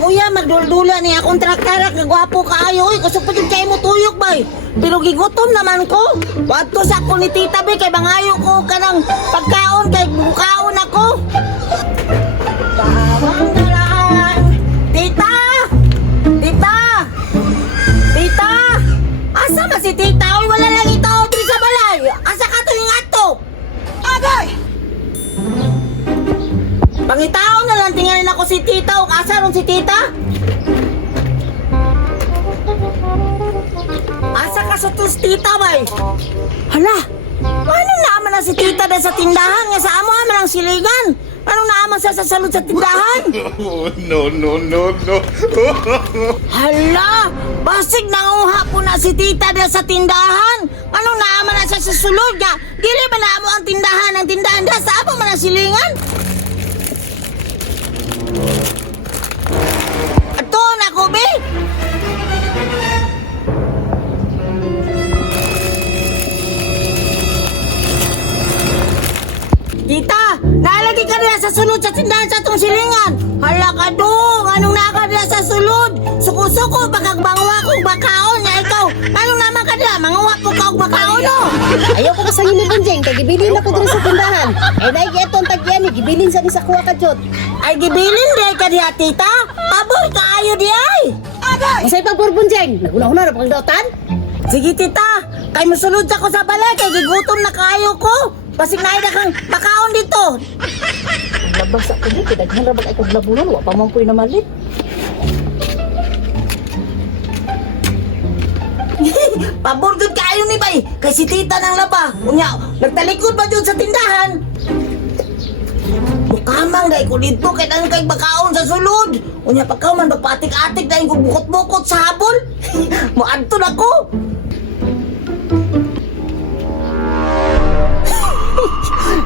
Kuya, magduldula niya akong traktarak nga gwapo kaayo. Gusto ko yung kayo mo tuyok, bay. Pero gigutom naman ko. Wadto sa ako ni tita, bay. Kay bangayo ko ka ng pagkaon. Kay bukaon ako. Tawang dalaan. Tita! Tita! Tita! Asa ba si tita? Uy, wala lang itaw dito sa balay. Asa ka to yung ato? Agay! Pangitaon na lang tingnan ako si tita. O asa ron si tita? Asa ka sa tus tita, bay? Hala, ano naman na si tita na sa tindahan? Nga sa amo naman ang silingan. Anong naaman sa salud sa tindahan? No. Hala, basig nanguha po na si tita na sa tindahan. Anong naaman na sa sulod nga? Dili ba naamo ang tindahan da sa amo man ang silingan? Ato na ko, be? Tita, nalagi ka nila sa sulod sa tindahan sa itong silingan. Hala ka dong, anong naka nila sa sulod? Suko-suko, pagkagbangwa kong bakaon na ikaw. Anong naman ka nila? Manguha po ka og bakaon, no? Ayaw ko kasangin ni Bunjeng, kay gibilin ako dito sa tindahan. Ay naig etong tagyan ni gibilin sa ni sa kuha ka jud. Ay, gibilin di ka diha, tita. Pabor ka ayo di ay. Agay! Masay pag por Bunjeng, naguna-una na pagdautan. Sige, tita. Kay musulod ako sa balay, kay gigutom na kayo ko. Pasig na kang bakaon dito. Labas ako dito, daghan ra bag ay kaglabunan, wa pa man koy na malit. Pabor gud kayo ni bay. Kay si tita nang laba. Unya, nagtalikod ba dyan sa tindahan? Bukamang dahil ko dito kay nang kay bakaon sa sulod. Unya pagkaw man magpatik-atik dahil ko bukot-bukot sa habol. Muadto na ko.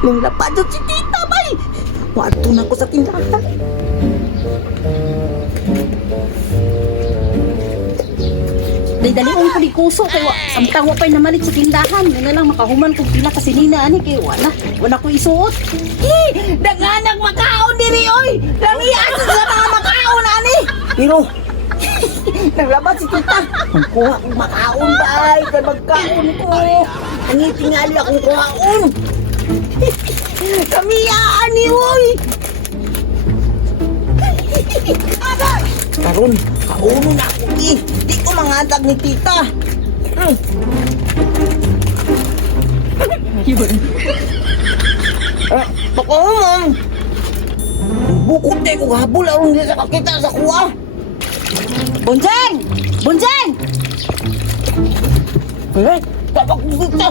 Nung lapadot si tita bay. Muadto na ko sa tindahan. Dali-dalion ko di kuso kay samtang wa pay na malit sa tindahan. Yun na lang makahuman kung pila ka sinina ani kay wala ko isuot. Daganang makaon diri oy. Lamias sa mga makaon ani. Pero naglabas si tita. Kuha kong makaon bay. Kay magkaon ko. Nangitingali akong kuhaon. Kamiyaan ni oy. Karon, kauno na ako eh. Di ko mangatag ni tita. Pakauman. Bukod na ko habol aron di sa kakita sa kuha. Bunjeng! Bunjeng! Tabak mo tita.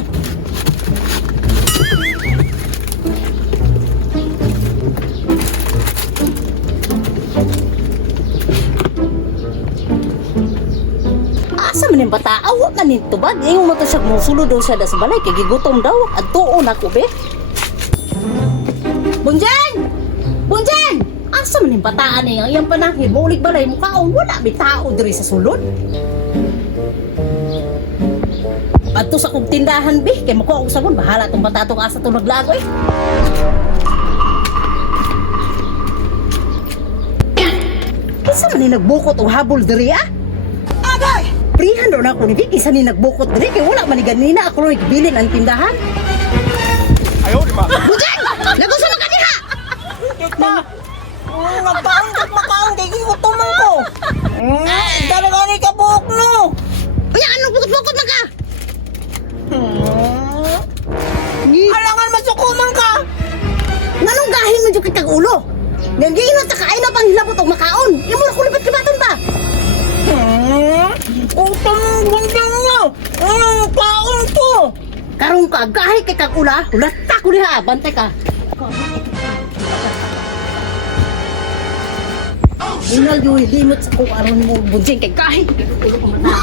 Asa man yung bata? Awa man yung tubag. Yung mo to siya musulod daw siya sa balay. Kaya gigutom daw. At tuon ako, be. Bunjeng! Bunjeng! Asa man yung bataan eh. Ang panahid. Maulig balay mo kaon. Wala may tao diri sa sulod. At to sa kong tindahan, be. Kaya makuha ko sabon. Bahala tong bata tong asa itong naglago eh. Asa man yung nagbukot o habol diri ah? Agay! Prihan doon ako ni Vicky, isa ni nagbukot diri kay wala man ni ganina ako ron gibilin ang tindahan. Ayaw, di ba? Bujang! Nagusto na ka diha! Tita! Nagkaon kag makaon kay gigutom ko. Talaga ni kabuok no. Uya anong bukot-bukot man ka? Alangan masukuman ka. Nanong gahin mo jud kag ulo? Nagingin ta kain na pang hilabot og makaon. Imo na kulibat-libaton ba? Utang gundang mo. Kaon ko. Karong ka gahi kay kag ula, ulata ko diha, bantay ka. Bunal yung limit sa kung aron mo bunjing kay gahi. No.